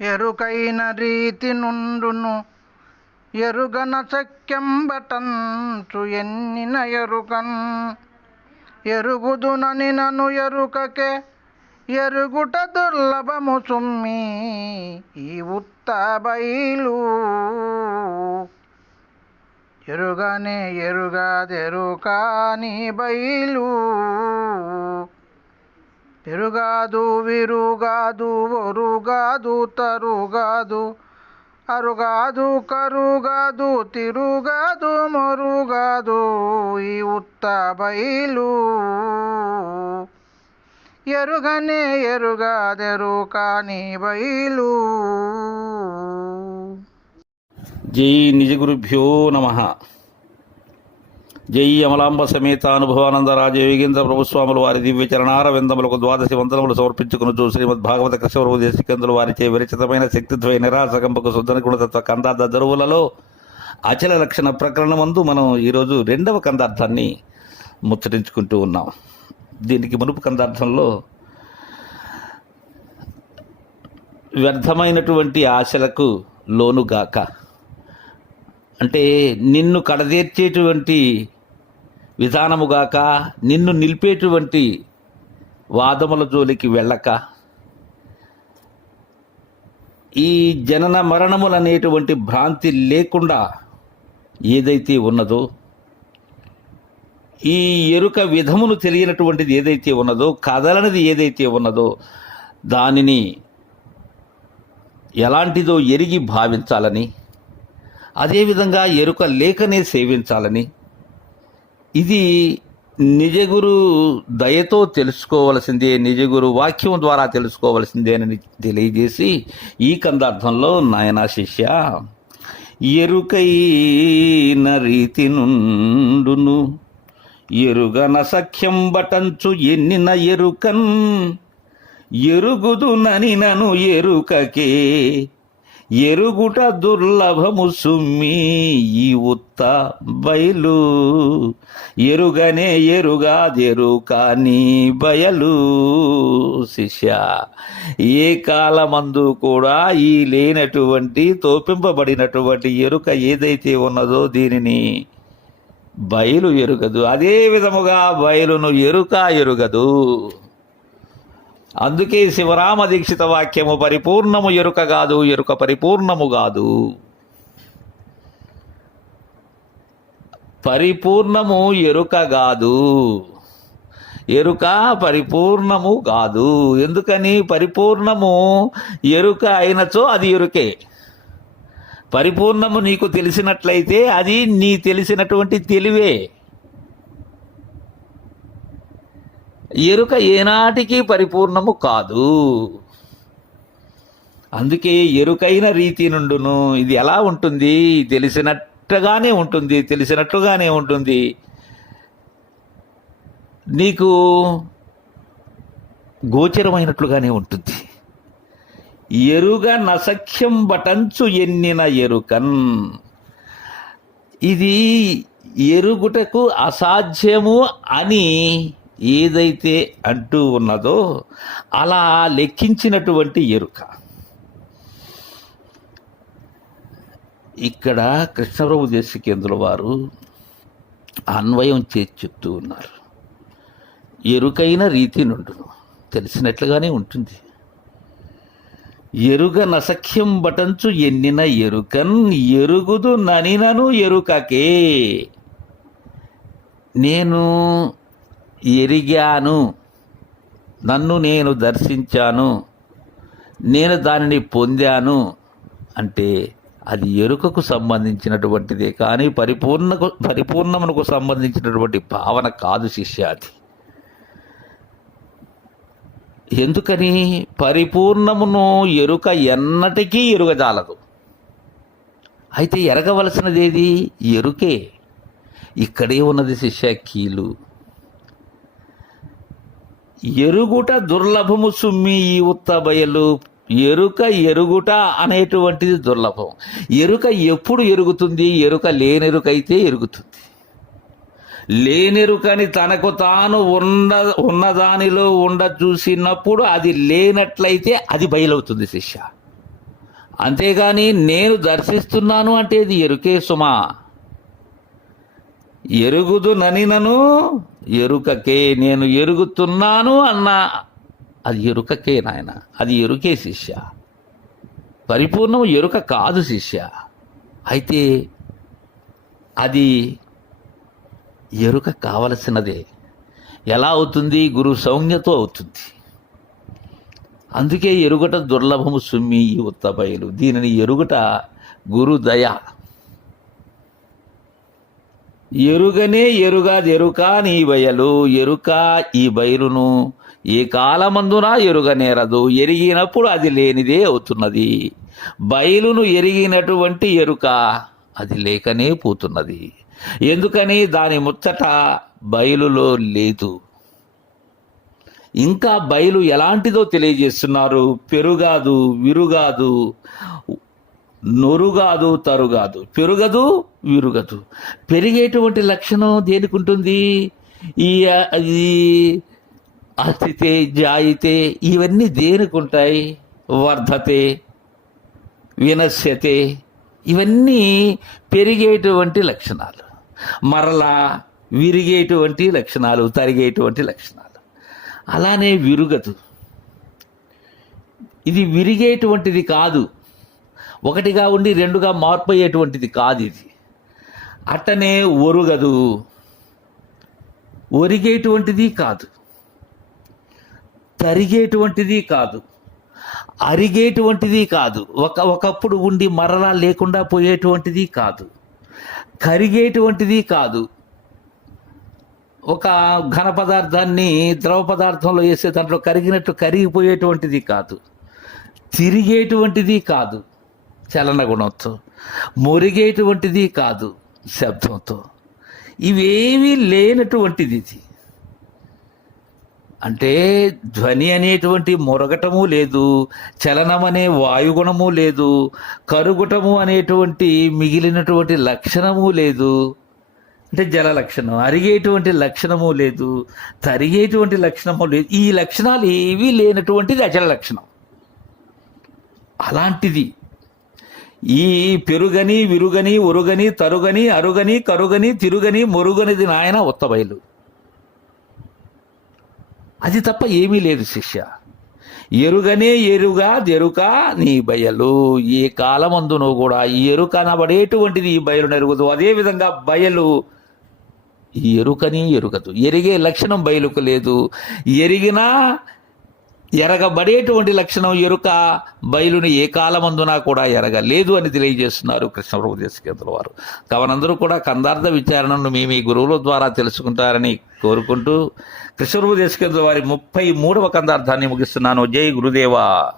ఎరుకైన రీతి నుండును ఎరుగన సఖ్యంబటంచు ఎన్నిన ఎరుకన్. ఎరుగుదునని నను ఎరుకకే ఎరుగుట దుర్లభము సుమ్మి ఈ ఉత్త బయలు. ఎరుగనే ఎరుగాదెరుకాని బయలు. పెరుగాదు విరుగాదు ఒరుగాదు తరుగాదు. అరుగాదు కరుగాదు తిరుగాదు మరుగాదు ఈ ఉత్త బయలు. ఎరుగనే ఎరుగాదెరుకాని బయలు. జై నిజ గురుభ్యో నమ. జై అమలాంబ సమేత అనుభవానంద రాజయోగేంద్ర ప్రభుస్వాములు వారి దివ్య చరణార విందములకు ద్వాదశి వందనములు సమర్పించుకుని శ్రీమద్ భాగవత కృష్ణప్రభు దేశికందులు వారిచే విరచితమైన శక్తిద్వయ నిరాశకంపకు శుద్ధన గుణతత్వ కందార్థ దరువులలో అచల లక్షణ ప్రకరణమందు మనం ఈరోజు రెండవ కందార్థాన్ని ముచ్చటించుకుంటూ ఉన్నాం. దీనికి మునుపు కందార్థంలో వ్యర్థమైనటువంటి ఆశలకు లోనుగాక. అంటే నిన్ను కడదేర్చేటువంటి విధానముగాక నిన్ను నిలిపేటువంటి వాదముల జోలికి వెళ్ళక ఈ జనన మరణములనేటువంటి భ్రాంతి లేకుండా ఏదైతే ఉన్నదో ఈ ఎరుక విధమును తెలియనటువంటిది ఏదైతే ఉన్నదో కదలనిది ఏదైతే ఉన్నదో దానిని ఎలాంటిదో ఎరిగి భావించాలని అదేవిధంగా ఎరుక లేకనే సేవించాలని ఇది నిజగురు దయతో తెలుసుకోవలసిందే నిజగురు వాక్యం ద్వారా తెలుసుకోవలసిందేనని తెలియజేసి ఈ కందార్థంలో నాయనా శిష్య ఎరుకైన రీతి నుండును ఎరుగన సఖ్యం బటంచు ఎన్నిన ఎరుకన్ ఎరుగుదునని నను ఎరుకకే ఎరుగుట దుర్లభము సుమ్మి ఈ ఉత్త బయలు. ఎరుగనే ఎరుగాదెరు కాని బయలు. శిష్య ఏ కాలమందు కూడా ఈ లేనటువంటి తోపింపబడినటువంటి ఎరుక ఏదైతే ఉన్నదో దీనిని బయలు ఎరుగదు. అదే విధముగా బయలును ఎరుక ఎరుగదు. అందుకే శివరామ దీక్షిత వాక్యము పరిపూర్ణము ఎరుక కాదు ఎరుక పరిపూర్ణము కాదు. పరిపూర్ణము ఎరుక కాదు. ఎరుక పరిపూర్ణము కాదు. ఎందుకని? పరిపూర్ణము ఎరుక అయినచో అది ఎరుకే. పరిపూర్ణము నీకు తెలిసినట్లయితే అది నీ తెలిసినటువంటి తెలివే. ఎరుక ఏనాటికి పరిపూర్ణము కాదు. అందుకే ఎరుకైన రీతి నుండును. ఇది ఎలా ఉంటుంది? తెలిసినట్టుగానే ఉంటుంది తెలిసినట్లుగానే ఉంటుంది. నీకు గోచరమైనట్లుగానే ఉంటుంది. ఎరుగ నసఖ్యం బటంచు ఎన్నిన ఎరుకన్. ఇది ఎరుగుటకు అసాధ్యము అని ఏదైతే అంటూ ఉన్నదో అలా లెక్కించినటువంటి ఎరుక. ఇక్కడ కృష్ణప్రభు దేశికేంద్రుల వారు అన్వయం చేసి చెప్తూ ఉన్నారు. ఎరుకైన రీతి నుండును. తెలిసినట్లుగానే ఉంటుంది. ఎరుగ నసఖ్యం బటంచు ఎన్నిన ఎరుకన్ ఎరుగుదు ననినను ఎరుకకే. నేను ఎరిగాను. నన్ను నేను దర్శించాను. నేను దానిని పొందాను అంటే అది ఎరుకకు సంబంధించినటువంటిదే కానీ పరిపూర్ణకు పరిపూర్ణమునకు సంబంధించినటువంటి భావన కాదు శిష్య అది. ఎందుకని? పరిపూర్ణమును ఎరుక ఎన్నటికీ ఎరుగజాలదు. అయితే ఎరగవలసినది ఏది ఎరుకే. ఇక్కడే ఉన్నది శిష్య కీలు. ఎరుగుట దుర్లభము సుమ్మి ఈ ఉత్త బయలు. ఎరుక ఎరుగుట అనేటువంటిది దుర్లభం. ఎరుక ఎప్పుడు ఎరుగుతుంది? ఎరుక లేనెరుకైతే ఎరుగుతుంది. లేనెరుకని తనకు తాను ఉన్న ఉన్నదానిలో ఉండ చూసినప్పుడు అది లేనట్లయితే అది బయలవుతుంది శిష్య. అంతేగాని నేను దర్శిస్తున్నాను అంటే ఇది ఎరుకే సుమా. ఎరుగుదు ననినను ఎరుకకే నేను ఎరుగుతున్నాను అన్న. అది ఎరుకకే నాయన అది ఎరుకే శిష్య. పరిపూర్ణం ఎరుక కాదు శిష్య. అయితే అది ఎరుక కావలసినదే. ఎలా అవుతుంది? గురు సౌజ్ఞతో అవుతుంది. అందుకే ఎరుగట దుర్లభము సుమ్మి ఉత్తబయలు. దీనిని ఎరుగట గురు దయ ఎరుగనే ఎరుగా ఎరుక నీ బయలు ఎరుక ఈ బయలును. ఏ కాలమందున ఎరుగనేరదు ఎరిగినప్పుడు అది లేనిదే అవుతున్నది. బయలును ఎరిగినటువంటి ఎరుక అది లేకనే పోతున్నది. ఎందుకని దాని ముచ్చట బయలులో లేదు. ఇంకా బయలు ఎలాంటిదో తెలియజేస్తున్నారు. పెరుగాదు విరుగాదు. నొరుగాదు తరుగాదు. పెరుగదు విరుగదు. పెరిగేటువంటి లక్షణం దేనికి ఉంటుంది ఈ అది అతితే జాయితే ఇవన్నీ దేనికి ఉంటాయి వర్ధతే వినశ్యతే ఇవన్నీ పెరిగేటువంటి లక్షణాలు. మరలా విరిగేటువంటి లక్షణాలు తరిగేటువంటి లక్షణాలు. అలానే విరుగదు. ఇది విరిగేటువంటిది కాదు. ఒకటిగా ఉండి రెండుగా మార్పు అయ్యేటువంటిది కాదు ఇది అట్టనే ఒరుగదు. ఒరిగేటువంటిది కాదు. తరిగేటువంటిది కాదు. అరిగేటువంటిది కాదు. ఒక ఒకప్పుడు ఉండి మరలా లేకుండా పోయేటువంటిది కాదు. కరిగేటువంటిది కాదు. ఒక ఘన పదార్థాన్ని ద్రవ పదార్థంలో వేసే దాంట్లో కరిగినట్టు కరిగిపోయేటువంటిది కాదు. తిరిగేటువంటిది కాదు. చలన గుణంతో. మురిగేటువంటిది కాదు శబ్దంతో. ఇవేమీ లేనటువంటిది ఇది. అంటే ధ్వని అనేటువంటి మురగటము లేదు చలనం అనే వాయుగుణము లేదు కరుగుటము అనేటువంటి మిగిలినటువంటి లక్షణము లేదు. అంటే జల లక్షణం అరిగేటువంటి లక్షణము లేదు తరిగేటువంటి లక్షణము లేదు. ఈ లక్షణాలు ఏవీ లేనటువంటిది అచల లక్షణం. అలాంటిది ఈ పెరుగని విరుగని ఒరుగని తరుగని అరుగని కరుగని తిరుగని మొరుగనిది నాయన ఉత్తబయలు అది తప్ప ఏమీ లేదు శిష్య. ఎరుగనే ఎరుగా ఎరుక నీ బయలు. ఏ కాలమందును కూడా ఈ ఎరుక అనబడేటువంటిది ఈ బయలు నెరుగుదు. అదేవిధంగా బయలు ఈ ఎరుకని ఎరుగదు. ఎరిగే లక్షణం బయలుకు లేదు. ఎరిగినా ఎరగబడేటువంటి లక్షణం ఎరుక బయలుని ఏ కాలమందునా కూడా ఎరగలేదు అని తెలియజేస్తున్నారు కృష్ణప్రభు దేశకేంద్రుల వారు. కావనందరూ కూడా కందార్థ విచారణను మీ మీ గురువుల ద్వారా తెలుసుకుంటారని కోరుకుంటూ కృష్ణప్రభు దేశకేంద్రుల వారి ముప్పై మూడవ కందార్థాన్ని ముగిస్తున్నాను. జై గురుదేవా.